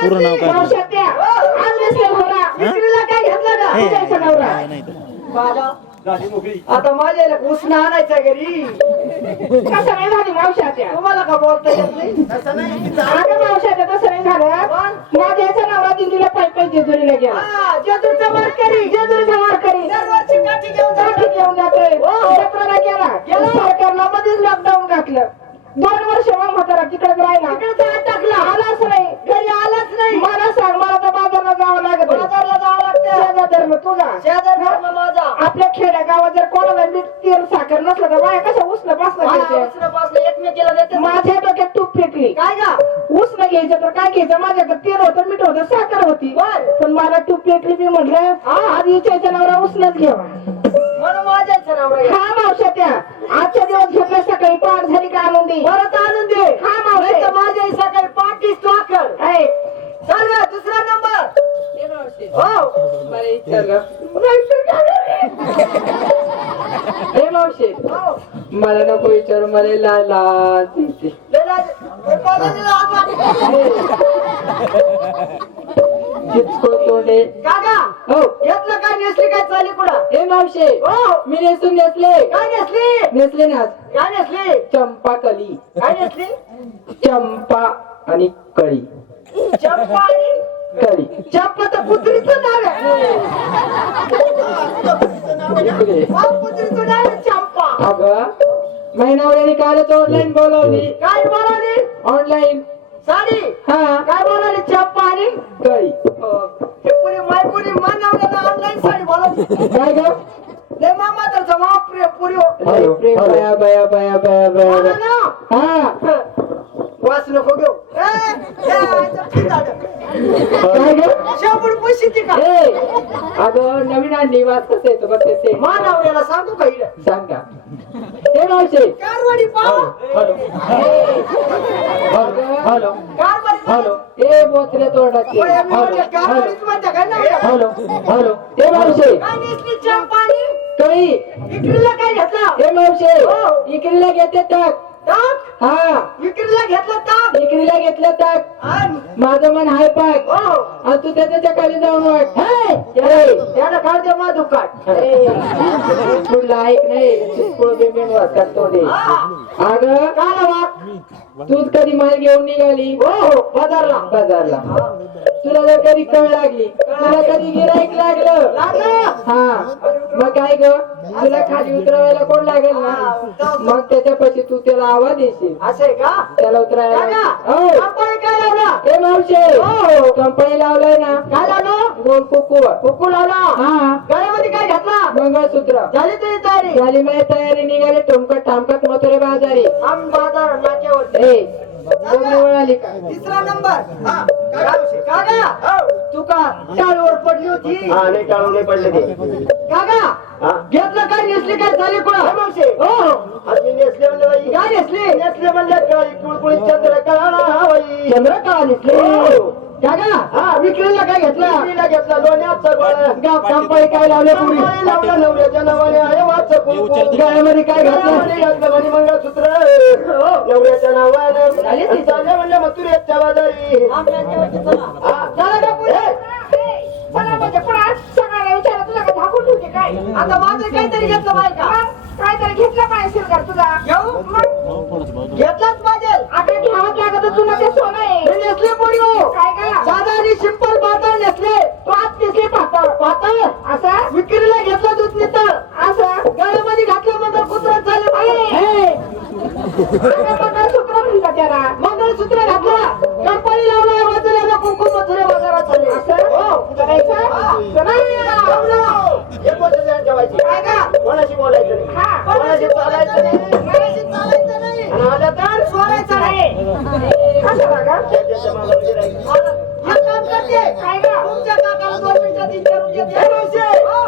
पूर्ण नाव काय? आता माझ्या उसना आणायचा घरी कसं नाही झाली मावशी आत्या तुम्हाला का बोलता येत नाही? तसं नाही. अगं मावशी आत्या तसं नाही झालं. माझ्या याचा नवरा दिल्लीला पाय पाय जेजुरीला गेला. हा, जेजूरचा वारकरी. जेजुरीचा वारकरी. दरवर्षी काठी घेऊन जातो. काठी घेऊन जातोय. जत्राला गेला. गेला. सरकारला मध्येच लॉकडाऊन घातलं. दोन वर्ष मग म्हातारा तिकडेच राहिला. तिकडे जात टाकला. आलाच नाही. घरी आलाच नाही. मला सांग मला तर बाजारला जावं लागत बाजारला जावं धर्म तुझा. शेजार धर्म माझा. आपल्या खेड्या गावात जर कोणाला तेल साखर नसलं तर बाया कशा उष्ण उसनं-पासनं एकमेकीला देते. माझ्या डोक्यात तूप फेकली. काय का उष्ण घ्यायचं तर काय घ्यायचं? माझ्याकडे तेल होतं मीठ होतं साखर होती. बर. पण मला तूप फेकली मी म्हटलं आधी इच्छाच्या नवरा उष्णच घ्यावा. म्हणून माझ्याच घ्या. हा मावशा त्या. आजच्या दिवस घेतलं सकाळी पाठ झाली का आनंदी परत आणून दे. हा, मावशी. हो मला विचारलं? हे मावशे. मला नको विचारू मला लाला. चिचको तोंडे काका हो घेतलं काय नेसली काय चाली कुठं हे मावशे हो मी नेसून नेसले काय नेसली नेसले ना काय नेसली चंपा कली काय नेसली चंपा आणि कळी चंपा आणि कळी चंपा तर पुत्रीचं नाव आहे. पुत्रीचं नाव आहे. चंपा. अगं महिनावऱ्याने कालच ऑनलाईन बोलवली. काय बोलाली ऑनलाईन साडी? हा. काय बोलाली चंपा आणि? कळी हे. पुरी माय पुरी मानवल्याला ऑनलाईन साडी बोलावली. काय ग? लय मामा तर जमा पुरी प्रेम बया बया बया बया बया. हा. वास नको घेऊ. शेवट पैसे ती का? ए अगं नवीन आणली वाच कसं येतो बघ ते ते. मानवल्याला सांगू का इकडे सांग का हे मावशे. कारवाडी पाव हॅलो हॅलो. हॅलो ए तोंडाचे. हॅलो? हॅलो. हे मावशे. विक्रीला काय घेतला? हे मावशे. इकडीला घेते टाक. हा. विक्रीला घेतला ताक इकडीला घेतलं आणि? माझं मन हाय पाक हो. आणि तू त्याच्याखाली जाऊन वाट. हे, ए, त्याला काढ दे मा दुकान. ऐक नाही. अगं. काय वाट तूच कधी माल घेऊन निघाली? हो हो बाजारला. बाजारला. तुला जर कधी कळ लागली तुला कधी गिराईक लागलं? हा. मग काय ग? तुला खाली उतरवायला कोण लागेल ना? मग त्याच्यापाशी तू त्याला आवाज देशील. असं का? त्याला उतरायला हो. हे मावशे हो. कंपनी लावलंय ना. काय लावलं? गोल कुकू कुकू लावला. हा. गळ्यामध्ये काय घातला? मंगळसूत्र. झाली तुझी तयारी. झाली माझी तयारी निघाली. टोमकत टामकत मथुरे बाजारी. आम बाजार नाक्यावर. ए डोंगरी वळाली का? तिसरा नंबर. काका तू का टाळूवर पडली होती. हा नाही काढून नाही पडले ते. काका हा. घेतलं काय? नेसली काय? झाली कुणा मावशे. हो. हो. आम्ही नेसले म्हणले बाई. काय नेसली. नेसले म्हणले काळी कुळकुळी चंद्र कळा नेसली. हो. हा. विक्रीला काय घेतला? विक्रीला घेतला लोण्याचा गोळा गाव कंपनी काय लावले पुरी? लावला नवऱ्याच्या नावाने आहे वाचं कुंकू गळ्यामध्ये काय घातलं? घातलं म्हणे मंगळसूत्र. नवऱ्याच्या नावाने. चालले बाजारी हा. का म्हणजे कुणा सगळ्याला विचारा तुला काय झाकून ठेवते काय? आता माझं काहीतरी घेतलं बाय का? काहीतरी घेतलं पाहिजे तुझा? घेऊ मग घेतलाच पाहिजे आपल्या घ्यावंच लागत तुला ते सोनं आहे हे नेसले पुरी हो काय का साधा आणि सिंपल पातळ नेसले तो आज दिसले पातळ पातळ असा विक्रीला घेतला दूध नितळ असं गळ्यामध्ये घातलं मग कुत्रा झालं हे. मंगळसूत्र म्हणतात त्याला. मंगळसूत्र घातलं. कंपनी लावला वाजवला कुंकुम मथुरे बाजारात चालले. असं? हो करायचं एक वर्ष ध्यान ठेवायची काय का? कोणाशी बोलायचं नाही. हा. कोणाशी चालायचं नाही. कोणाशी चालायचं नाही. आणि आलं तर सोडायचं नाही. असं बघा त्याच्या मागावर गिऱ्हाईक. एक काम करते. काय का? तुमच्या काकाला दोन मिनिटात विचारून घेते हे मावशी. हो.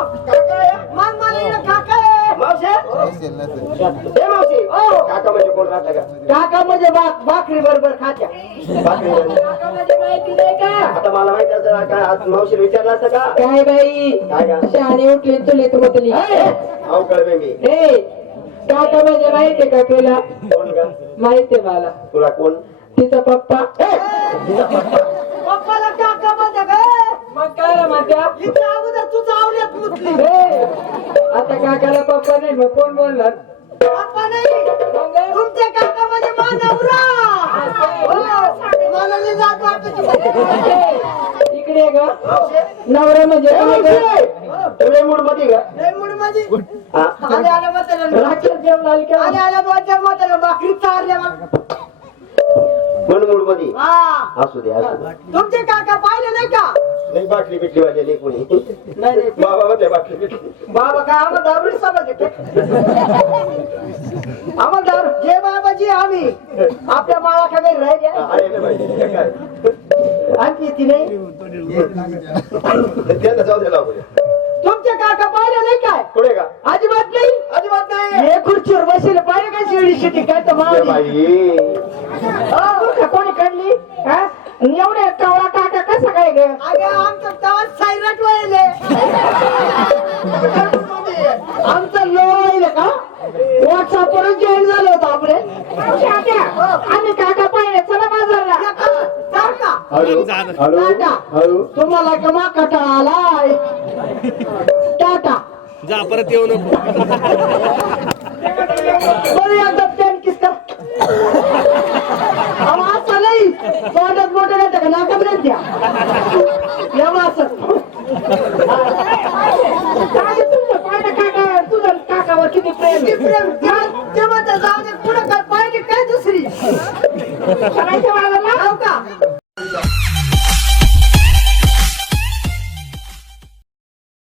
काका मावशे. काका म्हणजे कोण खाता का? काका म्हणजे बा- भाकरी बरोबर खात्या. काका म्हणजे माहिती नाही का? आता मला माहिती असं काय आज मावशीला विचारलं असं का? काय बाई? काय का? शहाणी उठली मी. हे! काका म्हणजे माहितीये का तुला? कोण का? माहितीये मला. तुला कोण? तिचा पप्पा. पप्पाला काका म्हणते का? मग काय रे माझ्या इथे अगोदर तुझं आवल्यात मुतली हे, आता काकाला पप्पा नाही मग कोण बोलणार? पप्पा नाही. चार म्हाताऱ्या भाकरी चारल्या मग म्हणून मूडमध्ये असू दे असू दे. तुमचे काका पाहिले नाही का? नाही बाटली बिटली वाजली कोणी. नाही बाबा म्हणते बाटली बिटली बाबा काय आम्हाला दारू समज आम्हाला दारू जे बाबाजी आम्ही. आपल्या बाळाच्या घरी राहिले आणखी ती नाही त्याला जाऊ दे लावू दे. तुमचे काका पाहिले नाही काय? पुढे का? अजिबात नाही. अजिबात नाही. हे खुर्चीवर बसले पाहिजे का शिडी शिटी काय तर ते मावली बाई. अहो, का कोणी काढली? हा? एवढे कावळा काका कसा काय ग? अगं आमचं तवा सायरट वळले. आमचं लो वळले का? व्हॉट्सअप वर जॉईन झालं होतं आपले शाट्या, आम्ही काका पाहिजे चला बाजारला काका हळू हळू टाटा. हळू. तुम्हाला कमा कटाळा आलाय. टाटा. जा परत येऊ नको. बरं एकदा पेन किस कर अहो, असं नाही. तोंडात मोठं नाही का नाकात नाही द्या. एवढं असं. काय तुझं पाहिजे काका तुझं काकावर किती प्रेम किती प्रेम.